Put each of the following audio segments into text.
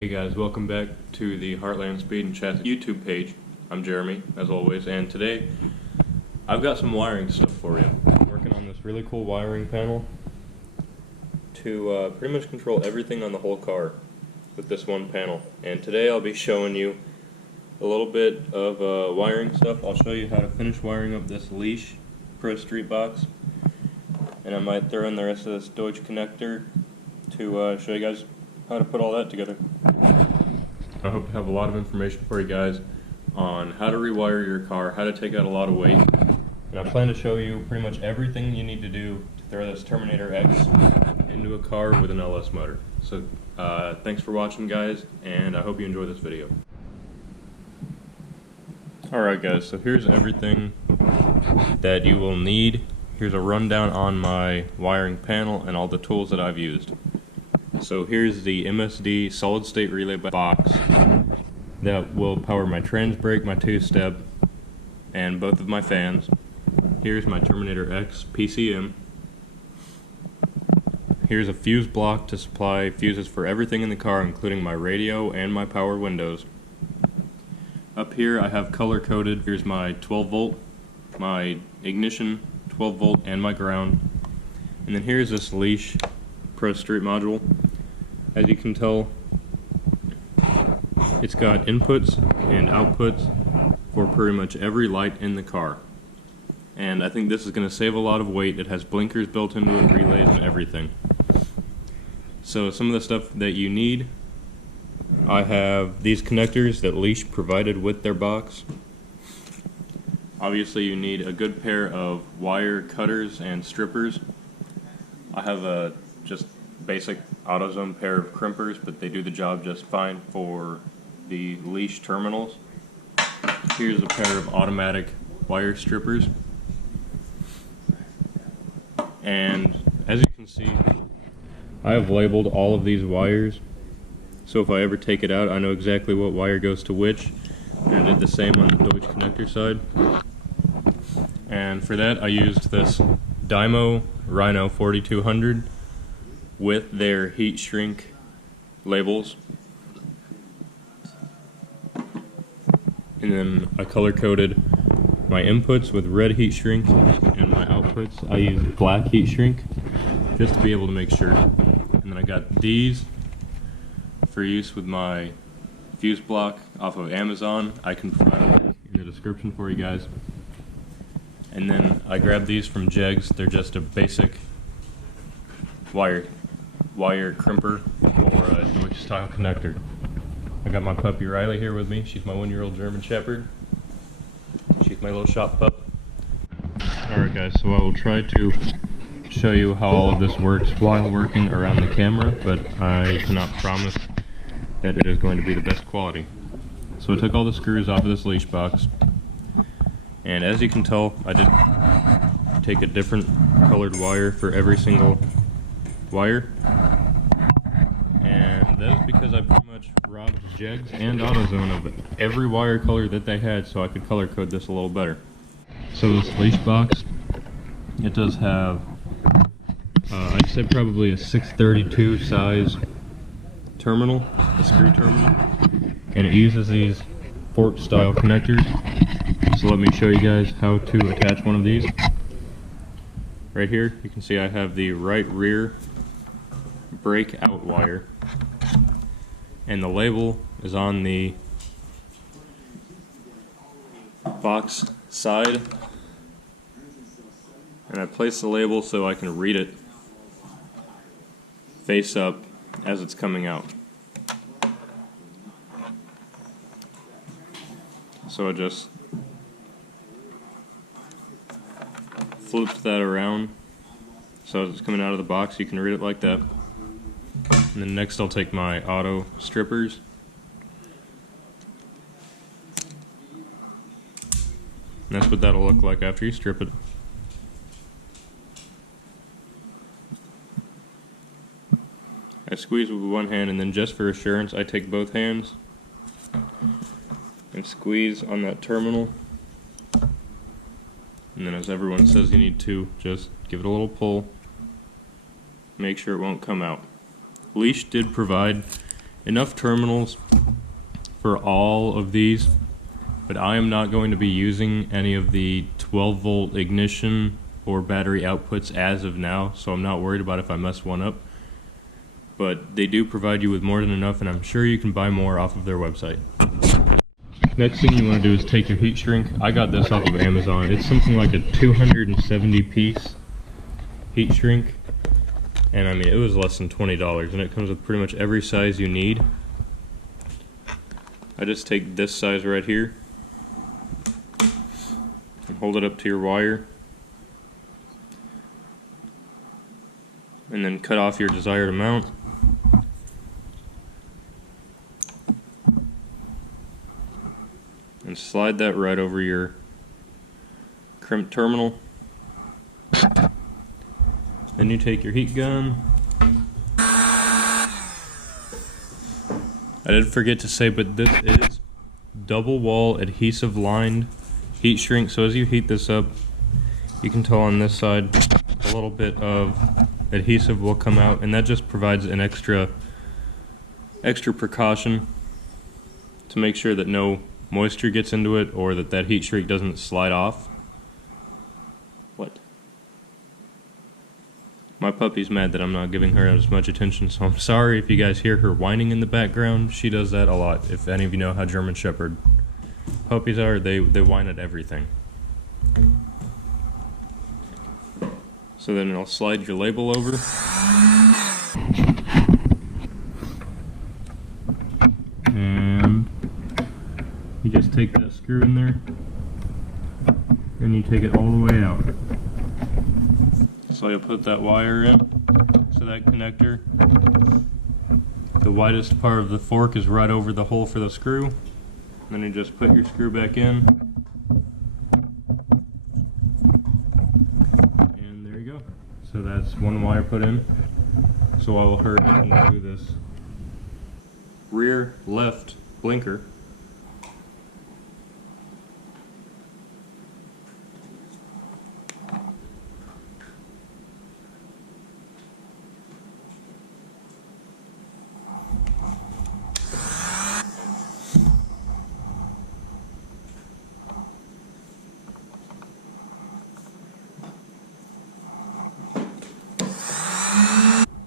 Hey guys, welcome back to the Heartland Speed and Chassis YouTube page. I'm Jeremy, as always, and today I've got some wiring stuff for you. I'm working on this really cool wiring panel to pretty much control everything on the whole car with this one panel. And today I'll be showing you a little bit of wiring stuff. I'll show you how to finish wiring up this Leash Pro Street box, and I might throw in the rest of this Deutsch connector to show you guys how to put all that together. I hope to have a lot of information for you guys on how to rewire your car, how to take out a lot of weight, and I plan to show you pretty much everything you need to do to throw this Terminator X into a car with an LS motor. So thanks for watching, guys, and I hope you enjoy this video. Alright guys, so here's everything that you will need. Here's a rundown on my wiring panel and all the tools that I've used. So here's the MSD solid state relay box that will power my trans brake, my two-step, and both of my fans. Here's my Terminator X PCM. Here's a fuse block to supply fuses for everything in the car, including my radio and my power windows. Up here I have color coded. Here's my 12 volt, my ignition 12 volt, and my ground. And then here's this Leash Pro Street module. As you can tell, it's got inputs and outputs for pretty much every light in the car. And I think this is going to save a lot of weight. It has blinkers built into it, relays, and everything. So some of the stuff that you need, I have these connectors that Leash provided with their box. Obviously you need a good pair of wire cutters and strippers. I have a just basic AutoZone pair of crimpers, but they do the job just fine for the Leash terminals. Here's a pair of automatic wire strippers. And as you can see, I have labeled all of these wires, so if I ever take it out, I know exactly what wire goes to which. And I did the same on the Deutsch connector side. And for that I used this Dymo Rhino 4200 with their heat shrink labels, and then I color coded my inputs with red heat shrink and my outputs I used black heat shrink just to be able to make sure. And then I got these for use with my fuse block off of Amazon. I can provide a link in the description for you guys. And then I grabbed these from Jegs. They're just a basic wire crimper or a Deutsch style connector. I got my puppy Riley here with me. She's my 1-year-old German Shepherd. She's my little shop pup. Alright guys, so I will try to show you how all of this works while working around the camera, but I cannot promise that it is going to be the best quality. So I took all the screws off of this Leash box, and as you can tell, I did take a different colored wire for every single wire, and that is because I pretty much robbed Jegs and AutoZone of every wire color that they had so I could color code this a little better. So this Leash box, it does have I'd say probably a 632 size terminal, a screw terminal, and it uses these fork style connectors. So let me show you guys how to attach one of these. Right here you can see I have the right rear brake out wire, and the label is on the box side, and I place the label so I can read it face up as it's coming out. So I just flipped that around so as it's coming out of the box you can read it like that. And then next I'll take my auto strippers and that's what that'll look like after you strip it. I squeeze with one hand, and then just for assurance I take both hands and squeeze on that terminal, and then as everyone says you need to, just give it a little pull, make sure it won't come out. Leash did provide enough terminals for all of these, but I am not going to be using any of the 12-volt ignition or battery outputs as of now, so I'm not worried about if I mess one up. But they do provide you with more than enough, and I'm sure you can buy more off of their website. Next thing you want to do is take your heat shrink. I got this off of Amazon. It's something like a 270 piece heat shrink, and I mean, it was less than $20, and it comes with pretty much every size you need. I just take this size right here and hold it up to your wire, and then cut off your desired amount. And slide that right over your crimped terminal. Then you take your heat gun. I did forget to say, but this is double wall adhesive lined heat shrink. So as you heat this up, you can tell on this side a little bit of adhesive will come out, and that just provides an extra precaution to make sure that no moisture gets into it, or that heat shrink doesn't slide off. What? My puppy's mad that I'm not giving her as much attention, so I'm sorry if you guys hear her whining in the background. She does that a lot. If any of you know how German Shepherd puppies are, they whine at everything. So then I'll slide your label over. You just take that screw in there, and you take it all the way out. So you'll put that wire in, so that connector, the widest part of the fork is right over the hole for the screw. Then you just put your screw back in, and there you go. So that's one wire put in. So I will hurry and do this rear left blinker.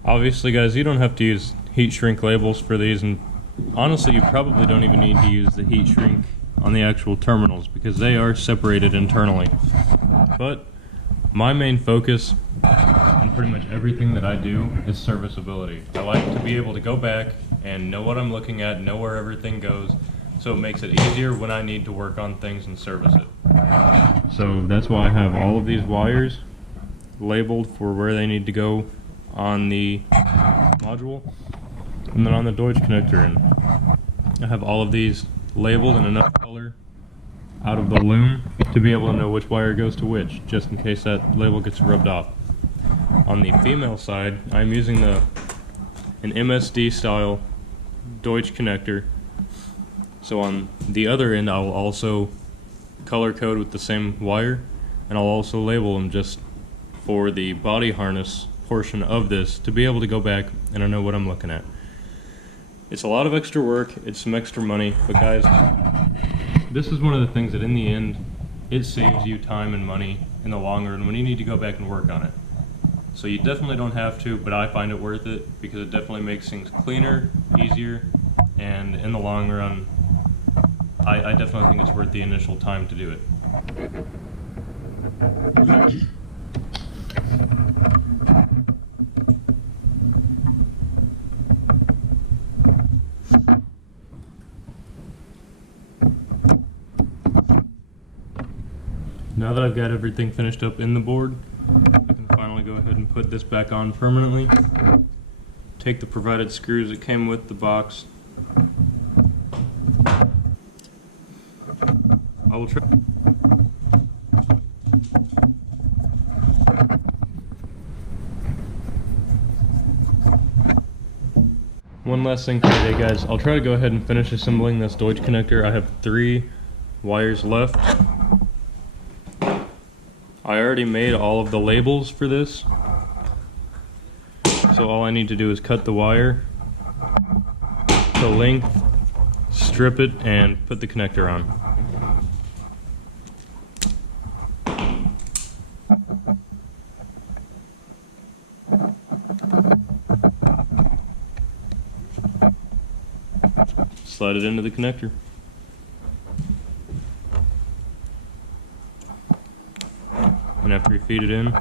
Obviously, guys, you don't have to use heat shrink labels for these, and honestly, you probably don't even need to use the heat shrink on the actual terminals because they are separated internally. But my main focus in pretty much everything that I do is serviceability. I like to be able to go back and know what I'm looking at, know where everything goes, so it makes it easier when I need to work on things and service it. So that's why I have all of these wires labeled for where they need to go on the module, and then on the Deutsch connector, and I have all of these labeled in enough color out of the loom to be able to know which wire goes to which, just in case that label gets rubbed off. On the female side, I'm using an MSD style Deutsch connector, so on the other end I'll also color code with the same wire, and I'll also label them just for the body harness portion of this to be able to go back and I know what I'm looking at. It's a lot of extra work, it's some extra money, but guys, this is one of the things that in the end, it saves you time and money in the long run when you need to go back and work on it. So you definitely don't have to, but I find it worth it because it definitely makes things cleaner, easier, and in the long run, I definitely think it's worth the initial time to do it. Now that I've got everything finished up in the board, I can finally go ahead and put this back on permanently. Take the provided screws that came with the box. I will try. One last thing for today, guys. I'll try to go ahead and finish assembling this Deutsch connector. I have 3 wires left. I already made all of the labels for this, so all I need to do is cut the wire to length, strip it, and put the connector on. Slide it into the connector. And after you feed it in,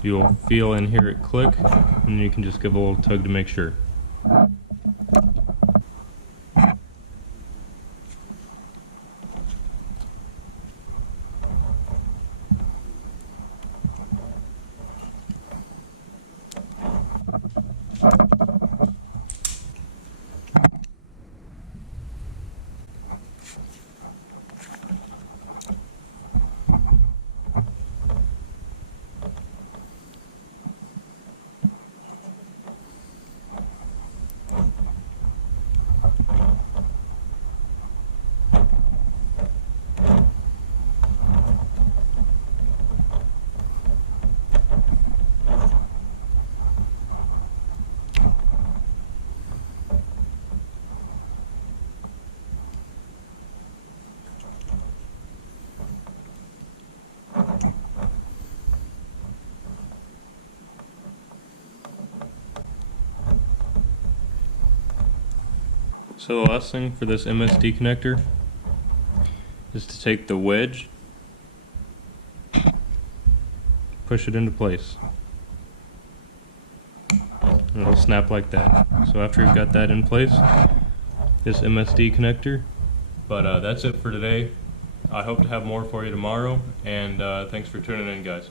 you'll feel and hear it click, and you can just give a little tug to make sure. So the last thing for this MSD connector is to take the wedge, push it into place, and it'll snap like that. So after you've got that in place, this MSD connector. But that's it for today. I hope to have more for you tomorrow, and thanks for tuning in, guys.